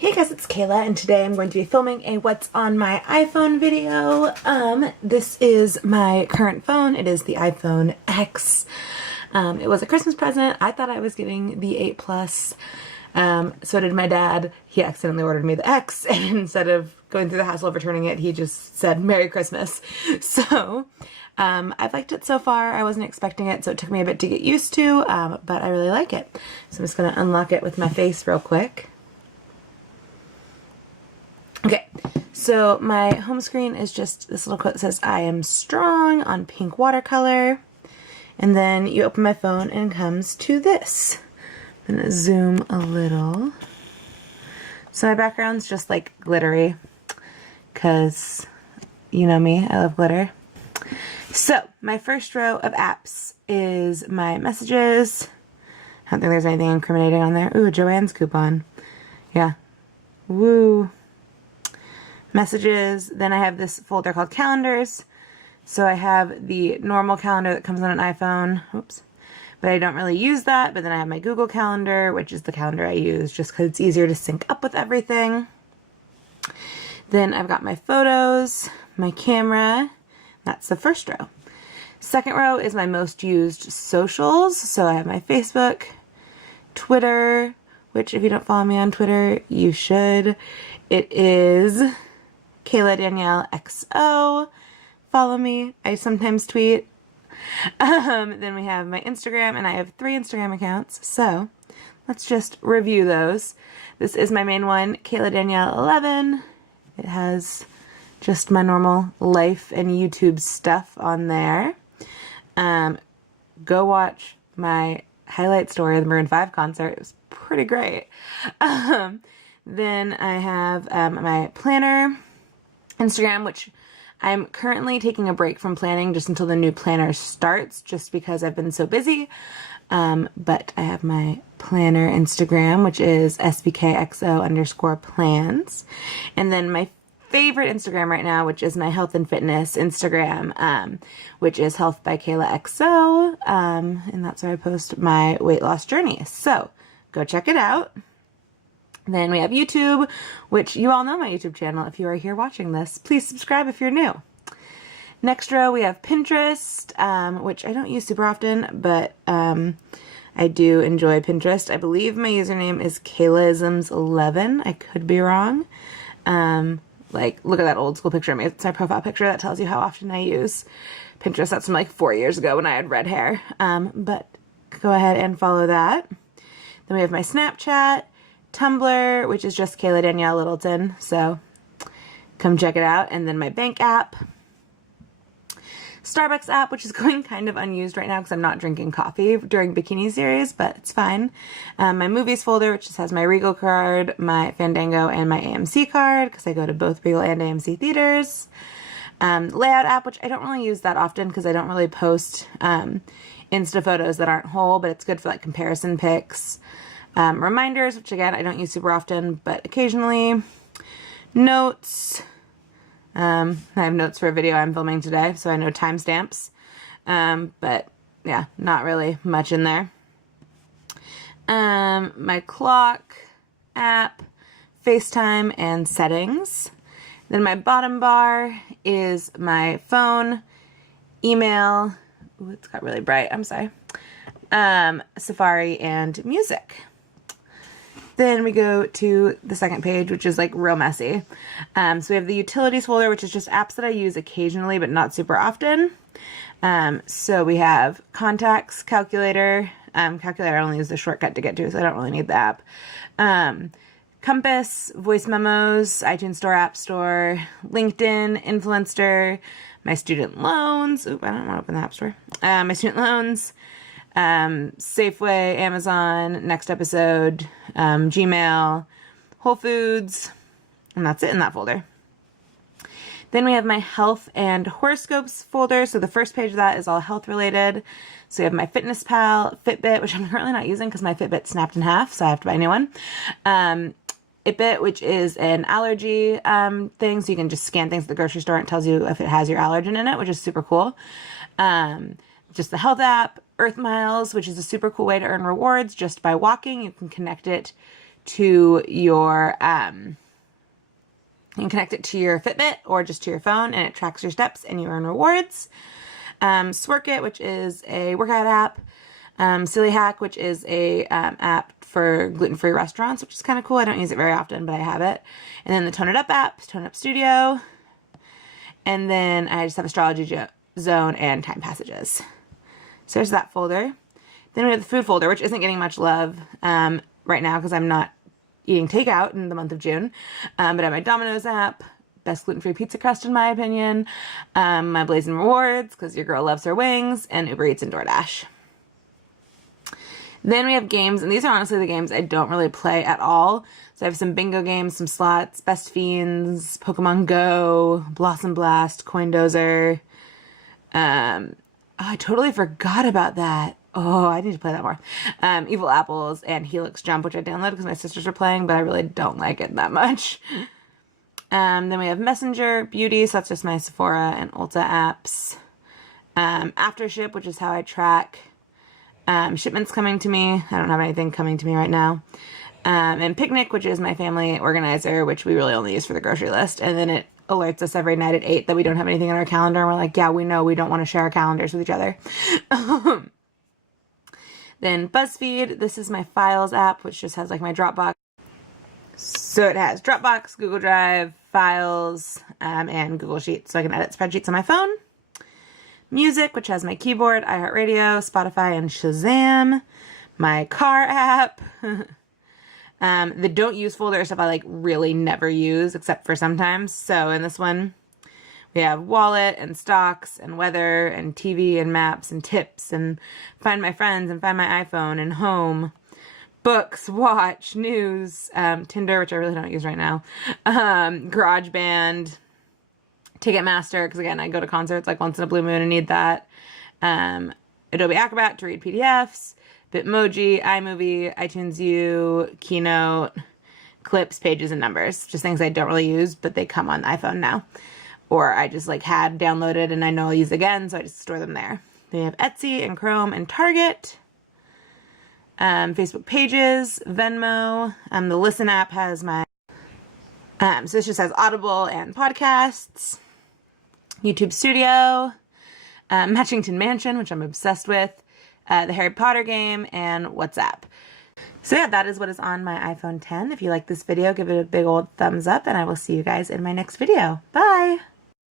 Hey guys, it's Kayla, and today I'm going to be filming a what's on my iPhone video. This is my current phone. It is the iPhone X. It was a Christmas present. I thought I was getting the 8 Plus. So did my dad. He accidentally ordered me the X, and instead of going through the hassle of returning it, he just said Merry Christmas. So I've liked it so far. I wasn't expecting it, so it took me a bit to get used to, but I really like it. So I'm just going to unlock it with my face real quick. Okay, so my home screen is just this little quote that says, "I am strong," on pink watercolor. And then you open my phone and it comes to this. I'm gonna zoom a little. So my background's just like glittery, because you know me, I love glitter. So my first row of apps is my messages. I don't think there's anything incriminating on there. Ooh, a Joann's coupon. Yeah. Woo. Messages. Then I have this folder called calendars. So I have the normal calendar that comes on an iPhone. Oops. But I don't really use that. But then I have my Google Calendar, which is the calendar I use just because it's easier to sync up with everything. Then I've got my photos, my camera. That's the first row. Second row is my most used socials. So I have my Facebook, Twitter, which if you don't follow me on Twitter, you should. It is StyledByKaylaXO. Follow me. I sometimes tweet. Then we have my Instagram, and I have 3 Instagram accounts. So let's just review those. This is my main one, KaylaDanielle11. It has just my normal life and YouTube stuff on there. Go watch my highlight story of the Maroon 5 concert. It was pretty great. Then I have my planner, Instagram, which I'm currently taking a break from planning just until the new planner starts, just because I've been so busy. But I have my planner Instagram, which is StyledByKaylaXO_plans. And then my favorite Instagram right now, which is my health and fitness Instagram, which is StyledByKaylaXO. And that's where I post my weight loss journey. So go check it out. Then we have YouTube, which you all know my YouTube channel if you are here watching this. Please subscribe if you're new. Next row we have Pinterest, which I don't use super often, but I do enjoy Pinterest. I believe my username is KaylaIsms11. I could be wrong. Like, look at that old school picture of me. It's my profile picture. That tells you how often I use Pinterest. That's from like 4 years ago when I had red hair. But go ahead and follow that. Then we have my Snapchat, Tumblr, which is just Kayla Danielle Littleton, so come check it out. And then my bank app, Starbucks app, which is going kind of unused right now because I'm not drinking coffee during bikini series, but it's fine. My movies folder, which just has my Regal card, my Fandango, and my AMC card because I go to both Regal and AMC theaters. Layout app, which I don't really use that often because I don't really post Insta photos that aren't whole, but it's good for like comparison pics. Reminders, which again, I don't use super often, but occasionally. Notes. I have notes for a video I'm filming today, so I know timestamps. But yeah, not really much in there. My clock, app, FaceTime, and settings. Then my bottom bar is my phone, email. Ooh, it's got really bright. I'm sorry. Safari, and music. Then we go to the second page, which is like real messy. So we have the utilities folder, which is just apps that I use occasionally, but not super often. So we have contacts, calculator. Calculator I only use the shortcut to get to, so I don't really need the app. Compass, voice memos, iTunes Store, App Store, LinkedIn, Influencer, my student loans. Oop, I don't want to open the App Store. My student loans. Safeway, Amazon, Next Episode, Gmail, Whole Foods, and that's it in that folder. Then we have my health and horoscopes folder. So the first page of that is all health related. So we have my Fitness Pal, Fitbit, which I'm currently not using because my Fitbit snapped in half, so I have to buy a new one. Itbit, which is an allergy thing, so you can just scan things at the grocery store and it tells you if it has your allergen in it, which is super cool. Just the health app, Earth Miles, which is a super cool way to earn rewards just by walking. You can connect it to your, you can connect it to your Fitbit or just to your phone, and it tracks your steps and you earn rewards. Sworkit, which is a workout app. Silly Hack, which is a app for gluten-free restaurants, which is kind of cool. I don't use it very often, but I have it. And then the Tone It Up app, Tone Up Studio. And then I just have Astrology Zone and Time Passages. So there's that folder. Then we have the food folder, which isn't getting much love right now because I'm not eating takeout in the month of June. But I have my Domino's app, best gluten-free pizza crust in my opinion, my Blazing Rewards because your girl loves her wings, and Uber Eats and DoorDash. Then we have games, and these are honestly the games I don't really play at all. So I have some bingo games, some slots, Best Fiends, Pokemon Go, Blossom Blast, Coin Dozer. Oh, I totally forgot about that. Oh, I need to play that more. Evil Apples and Helix Jump, which I downloaded because my sisters are playing, but I really don't like it that much. Then we have Messenger, Beauty, so that's just my Sephora and Ulta apps. Aftership, which is how I track shipments coming to me. I don't have anything coming to me right now. And Picnic, which is my family organizer, which we really only use for the grocery list. And then it alerts us every night at 8 that we don't have anything in our calendar. And we're like, yeah, we know we don't want to share our calendars with each other. Then BuzzFeed, this is my Files app, which just has like my Dropbox. So it has Dropbox, Google Drive, Files, and Google Sheets. So I can edit spreadsheets on my phone. Music, which has my keyboard, iHeartRadio, Spotify, and Shazam. My car app. The don't use folder is stuff I like really never use except for sometimes. So in this one, we have wallet and stocks and weather and TV and maps and tips and find my friends and find my iPhone and home, books, watch, news, Tinder, which I really don't use right now, GarageBand, Ticketmaster, because again, I go to concerts like once in a blue moon and need that. Adobe Acrobat to read PDFs, Bitmoji, iMovie, iTunes U, Keynote, Clips, Pages, and Numbers. Just things I don't really use, but they come on the iPhone now. Or I just like had downloaded and I know I'll use again, so I just store them there. They have Etsy and Chrome and Target. Facebook Pages, Venmo. The Listen app has my... so this just has Audible and podcasts. YouTube Studio, Matchington Mansion, which I'm obsessed with, the Harry Potter game, and WhatsApp. So yeah, that is what is on my iPhone 10. If you like this video, give it a big old thumbs up, and I will see you guys in my next video. Bye!